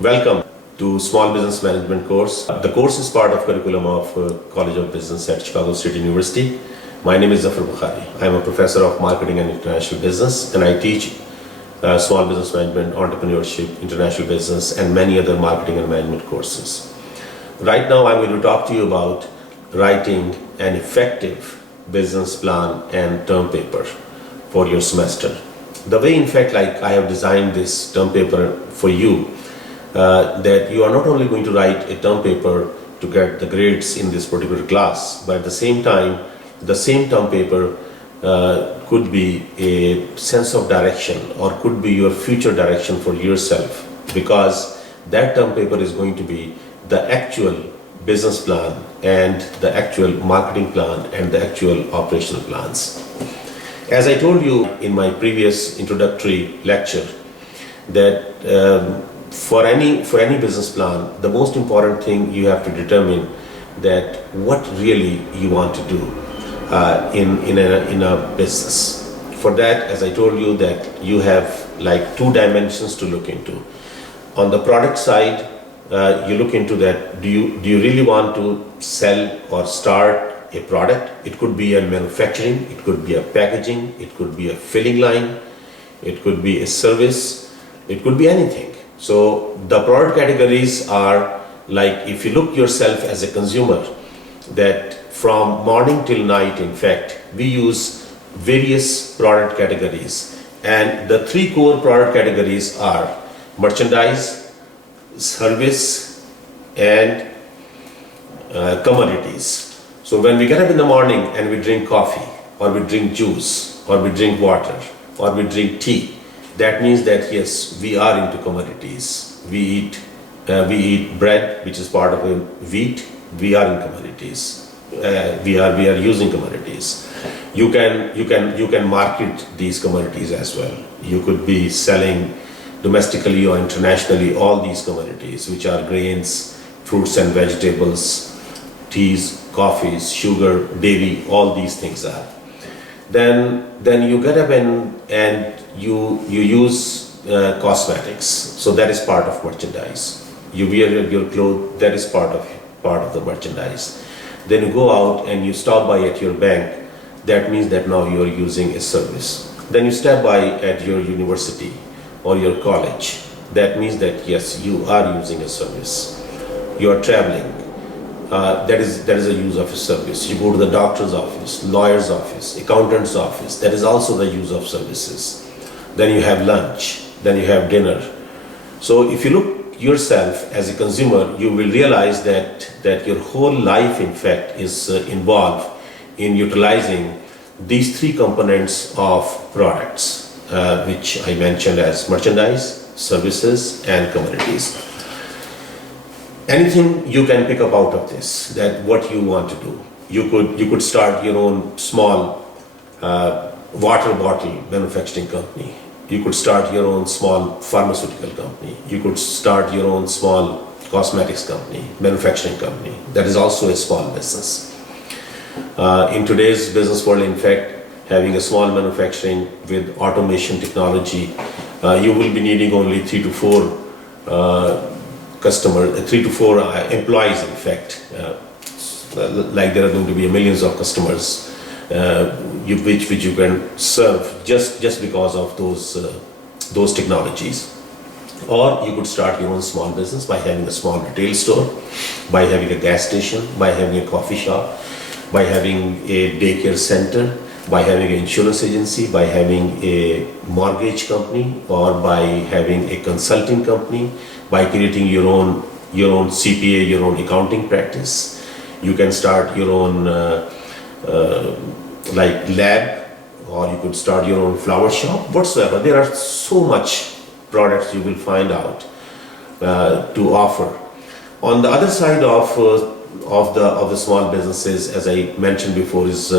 Welcome to Small Business Management course. The course is part of curriculum of College of Business at Chicago State University. My name is Zafar Bokhari. I am a professor of marketing and international business, and I teach small business management, entrepreneurship, international business, and many other marketing and management courses. Right now, I'm going to talk to you about writing an effective business plan and term paper for your semester. The way, in fact, like I have designed this term paper for you, that you are not only going to write a term paper to get the grades in this particular class, but at the same time, the same term paper could be a sense of direction or could be your future direction for yourself, because that term paper is going to be the actual business plan and the actual marketing plan and the actual operational plans. As I told you in my previous introductory lecture, that for any business plan, the most important thing you have to determine that what really you want to do in a business. For that, as I told you, that you have like two dimensions to look into. On the product side, you look into that, do you really want to sell or start a product? It could be a manufacturing, it could be a packaging, it could be a filling line, it could be a service, it could be anything. So the product categories are like, if you look yourself as a consumer, that from morning till night, in fact, we use various product categories, and the three core product categories are merchandise, service, and commodities. So when we get up in the morning and we drink coffee, or we drink juice, or we drink water, or we drink tea, that means that yes, we are into commodities. We eat bread, which is part of wheat. We are in commodities. We are using commodities. You can market these commodities as well. You could be selling domestically or internationally all these commodities, which are grains, fruits and vegetables, teas, coffees, sugar, dairy, all these things are. Then you get up and you use cosmetics, so that is part of merchandise. You wear your clothes, that is part of the merchandise. Then you go out and you stop by at your bank, that means that now you are using a service. Then you step by at your university or your college, that means that yes, you are using a service. You are traveling, that is a use of a service. You go to the doctor's office, lawyer's office, accountant's office, that is also the use of services. Then you have lunch, then you have dinner. So if you look yourself as a consumer, you will realize that your whole life, in fact, is involved in utilizing these three components of products, which I mentioned as merchandise, services, and commodities. Anything you can pick up out of this, that what you want to do. You could start your own small water bottle manufacturing company. You could start your own small pharmaceutical company. You could start your own small cosmetics company, manufacturing company. That is also a small business. In today's business world, in fact, having a small manufacturing with automation technology, you will be needing only 3 to 4 employees, in fact. Like there are going to be millions of customers which you can serve just because of those technologies. Or you could start your own small business by having a small retail store, by having a gas station, by having a coffee shop, by having a daycare center, by having an insurance agency, by having a mortgage company, or by having a consulting company, by creating your own CPA, your own accounting practice. You can start your own like lab, or you could start your own flower shop, whatsoever. There are so much products you will find out to offer. On the other side of the small businesses, as I mentioned before, is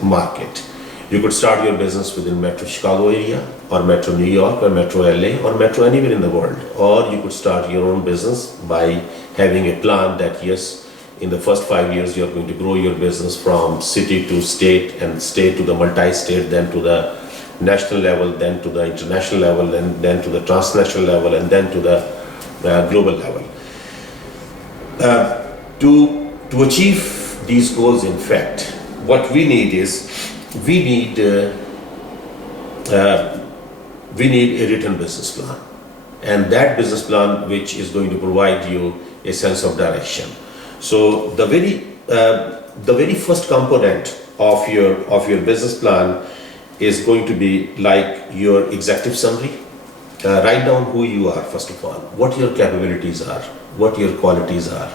market. You could start your business within Metro Chicago area, or Metro New York, or Metro LA, or Metro anywhere in the world. Or you could start your own business by having a plan that yes, in the first 5 years you are going to grow your business from city to state, and state to the multi-state, then to the national level, then to the international level, and then to the transnational level, and then to the global level. To achieve these goals, in fact, what we need is we need a written business plan, and that business plan which is going to provide you a sense of direction. So the very first component of your business plan is going to be like your executive summary. Write down who you are, first of all, what your capabilities are, what your qualities are,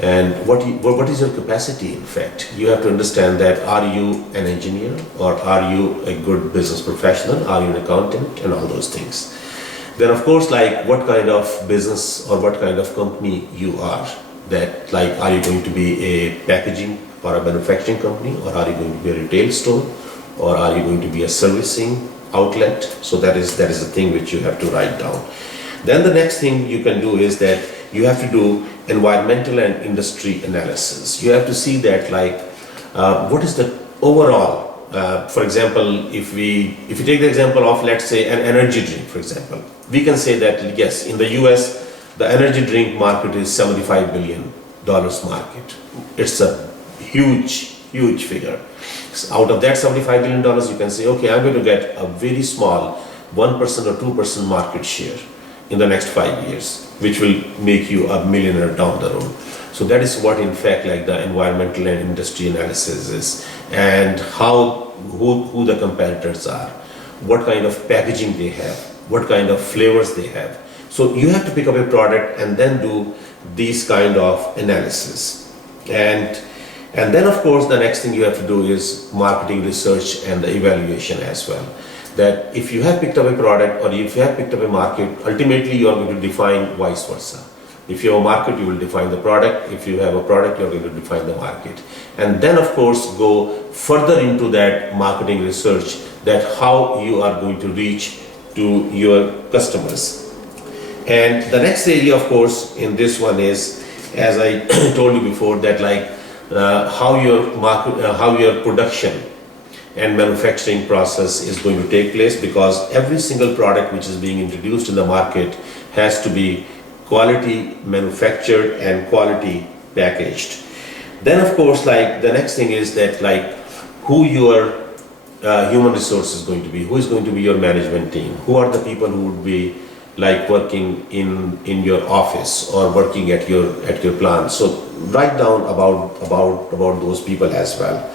and what is your capacity. In fact, you have to understand that are you an engineer, or are you a good business professional, are you an accountant, and all those things. Then of course, like what kind of business or what kind of company you are. That like, are you going to be a packaging or a manufacturing company, or are you going to be a retail store, or are you going to be a servicing outlet? So that is the thing which you have to write down. Then the next thing you can do is that you have to do environmental and industry analysis. You have to see that like what is the overall, for example, if we take the example of, let's say, an energy drink, for example, we can say that yes, in the US the energy drink market is $75 billion market. It's a huge figure. So out of that $75 billion, you can say, okay, I'm going to get a very small 1% or 2% market share in the next 5 years, which will make you a millionaire down the road. So that is what, in fact, like the environmental and industry analysis is, and who the competitors are, what kind of packaging they have, what kind of flavors they have. So you have to pick up a product and then do these kind of analysis. And then of course the next thing you have to do is marketing research and the evaluation as well. That if you have picked up a product or if you have picked up a market, ultimately you are going to define vice versa. If you have a market, you will define the product. If you have a product, you are going to define the market. And then of course go further into that marketing research, that how you are going to reach to your customers. And the next area, of course, in this one is, as I told you before, that like how your production and manufacturing process is going to take place, because every single product which is being introduced in the market has to be quality manufactured and quality packaged. Then of course, like the next thing is that like who your human resource is going to be, who is going to be your management team, who are the people who would be like working in your office or working at your plant. So write down about those people as well.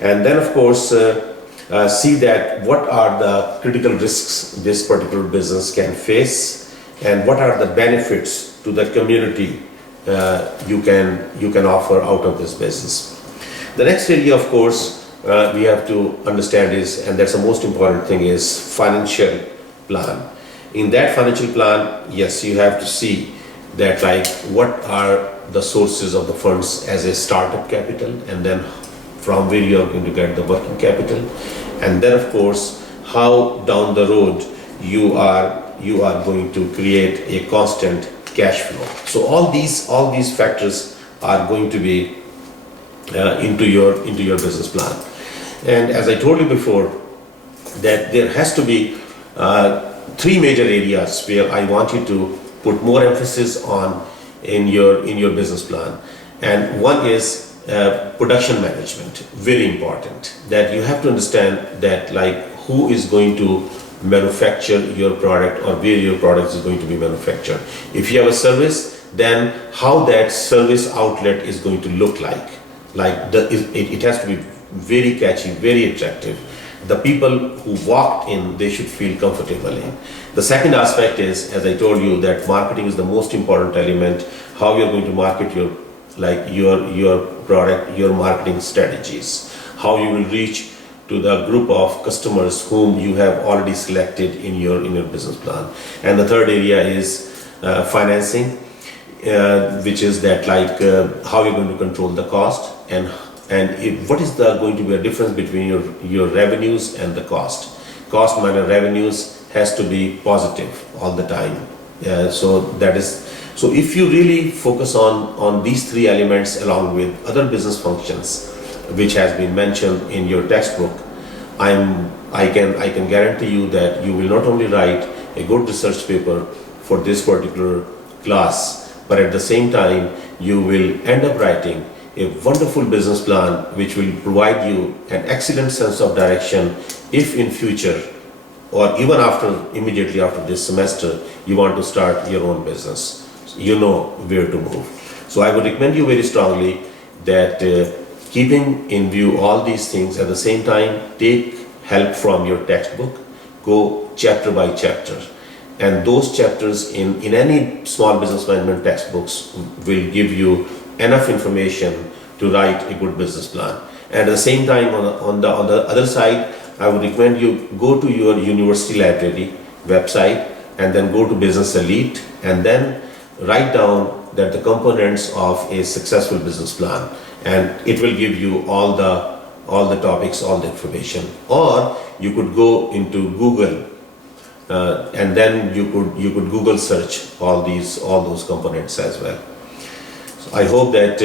And then of course see that what are the critical risks this particular business can face, and what are the benefits to the community you can offer out of this business. The next area, of course, we have to understand is, and that's the most important thing, is financial plan. In that financial plan, yes, you have to see that like what are the sources of the funds as a startup capital, and then from where you are going to get the working capital, and then of course how down the road you are going to create a constant cash flow. So all these factors are going to be into your business plan. And as I told you before, that there has to be three major areas where I want you to put more emphasis on in your business plan. And one is production management, very important. That you have to understand that like who is going to manufacture your product, or where your product is going to be manufactured. If you have a service, then how that service outlet is going to look like. It has to be very catchy, very attractive. The people who walked in, they should feel comfortable in. The second aspect is, as I told you, that marketing is the most important element. How you're going to market your product, your marketing strategies, how you will reach to the group of customers whom you have already selected in your business plan. And the third area is financing, which is that like how you're going to control the cost, and what is going to be a difference between your revenues and the cost. Cost minus revenues has to be positive all the time. So if you really focus on these three elements along with other business functions which has been mentioned in your textbook, I can guarantee you that you will not only write a good research paper for this particular class, but at the same time, you will end up writing a wonderful business plan which will provide you an excellent sense of direction if in future or even immediately after this semester, you want to start your own business. You know where to move. So I would recommend you very strongly that keeping in view all these things, at the same time, take help from your textbook, go chapter by chapter. And those chapters in any small business management textbooks will give you enough information to write a good business plan. And at the same time, on the other side, I would recommend you go to your university library website and then go to Business Elite and then write down that the components of a successful business plan, and it will give you all the topics, all the information. Or you could go into Google and then you could Google search all those components as well. So I hope that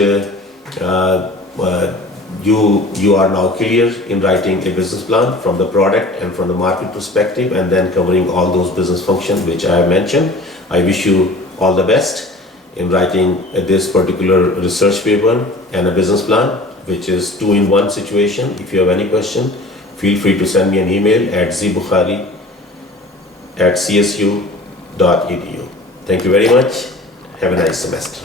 you are now clear in writing a business plan from the product and from the market perspective, and then covering all those business functions which I have mentioned. I wish you all the best in writing this particular research paper and a business plan, which is 2-in-1 situation. If you have any question, feel free to send me an email at zbokhari@csu.edu. Thank you very much. Have a nice semester.